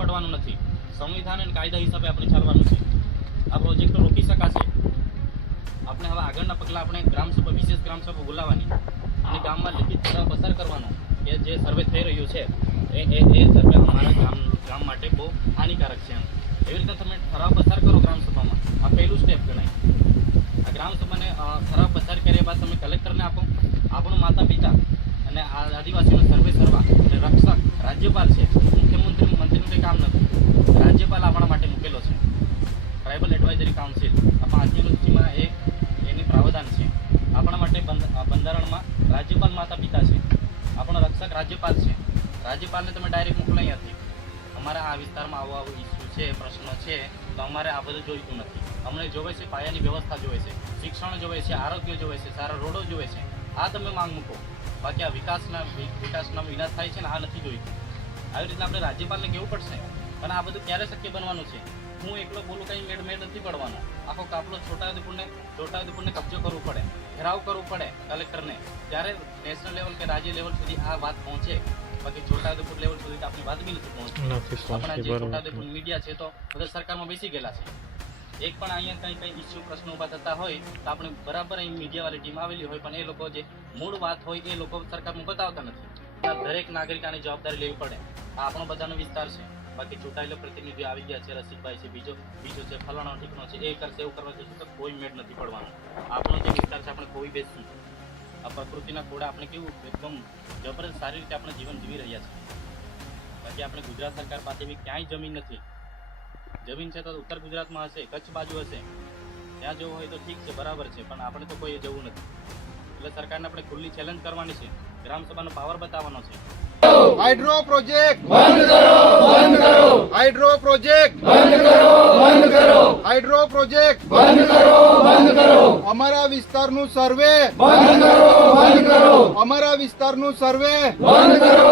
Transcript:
પડવાનું નથી. સંવિધાન અને કાયદા હિસાબે આપણે ચાલવાનું છે. આ પ્રોજેક્ટો રોકી શકાશે. આપણે હવે આગળના પગલાં આપણે ગ્રામસભા, વિશેષ ગ્રામસભા બોલાવવાની અને ગામમાં લિખિત ઠરાવ પસાર કરવાનો કે જે સર્વે થઈ રહ્યું છે એ સર્વે અમારા ગામ માટે બહુ હાનિકારક છે. એવી રીતે તમે ઠરાવ પસાર કરો ગ્રામસભામાં. આ પહેલું સ્ટેપ ગણાય. આ ગ્રામસભાને ઠરાવ પસાર કર્યા બાદ તમે કલેક્ટરને આપો. આપણું માતા પિતા અને આદિવાસીનો સર્વે સર્વા અને રક્ષક રાજ્યપાલ છે. મુખ્યમંત્રી મંત્રીનું કંઈ કામ નથી. રાજ્યપાલ આપણા માટે મૂકેલો છે. ટ્રાઇબલ એડવાઇઝરી કાઉન્સિલ આપણા આદિવાસીમાં એની પ્રાવધાન છે. આપણા માટે બંધારણમાં રાજ્યપાલ માતા પિતા છે. આપણો રક્ષક રાજ્યપાલ છે. રાજ્યપાલને તમે ડાયરેક્ટ મોકલાઈ નથી. અમારા આ વિસ્તારમાં આવો ઇસ્યુ છે, પ્રશ્નો છે, તો અમારે આ બધું જોઈતું નથી. અમને જોવે છે પાયાની વ્યવસ્થા જોવે છે, શિક્ષણ જોવે છે, આરોગ્ય જોવે છે, સારા રોડો જોવે છે. આ તમે માંગ મૂકો. બાકી આ વિકાસના વિનાશ થાય છે ને, આ નથી જોઈતું. આવી રીતના આપણે રાજ્યપાલને કહેવું પડશે. અને આ બધું ક્યારે શક્ય બનવાનું છે? હું એકલો બોલું કંઈ મેળ નથી પડવાનો. આખો કાફલો છોટાઉદેપુરને કબજો કરવું પડે, ઘેરાવ કરવું પડે કલેક્ટરને. ત્યારે નેશનલ લેવલ કે રાજ્ય લેવલ સુધી આ વાત પહોંચે. બાકી છોટાઉદેપુર લેવલ સુધી આપણી વાત બી નથી પહોંચતી. આપણા જે છોટાઉદેપુર મીડિયા છે તો બધા સરકારમાં બેસી ગયેલા છે. એક પણ અહીંયા કંઈ ઇસ્યુ પ્રશ્ન ઊભા થતા હોય તો આપણે બરાબર અહીં મીડિયાવાળી ટીમ આવેલી હોય, પણ એ લોકો જે મૂળ વાત હોય એ લોકો સરકારમાં બતાવતા નથી. દરેક નાગરિક આની જવાબદારી લેવી પડે. આ આપણો બધાનો વિસ્તાર છે. બાકી ચૂંટાયેલા પ્રતિનિધિઓ આવી ગયા છે, રસિકભાઈ છે, બીજો છે, ફલાણો ઠીકનો છે, એ કરશે એવું કરવા જશું તો કોઈ મેળ નથી પડવાનો. આપણો જે વિસ્તાર છે આપણે કોઈ બેસશું. આ પ્રકૃતિના ખોડા આપણે કેવું એકદમ જબરદસ્ત સારી રીતે આપણે જીવન જીવી રહ્યા છીએ. બાકી આપણે ગુજરાત સરકાર પાસે બી ક્યાંય જમીન નથી. જમીન છે તો ઉત્તર ગુજરાતમાં હશે, કચ્છ બાજુ હશે, ત્યાં જવું હોય તો ઠીક છે, બરાબર છે, પણ આપણે તો કોઈ જવું નથી. એટલે સરકારને આપણે ખુલ્લી ચેલેન્જ કરવાની છે. ગ્રામસભાનો પાવર બતાવવાનો છે. હાઇડ્રો પ્રોજેક્ટ બંધ કરો, બંધ કરો. હાઇડ્રો પ્રોજેક્ટ બંધ કરો, બંધ કરો. હાઇડ્રો પ્રોજેક્ટ બંધ કરો, બંધ કરો. અમારા વિસ્તારનું સર્વે બંધ કરો, બંધ કરો. અમારા વિસ્તારનું સર્વે બંધ કરો,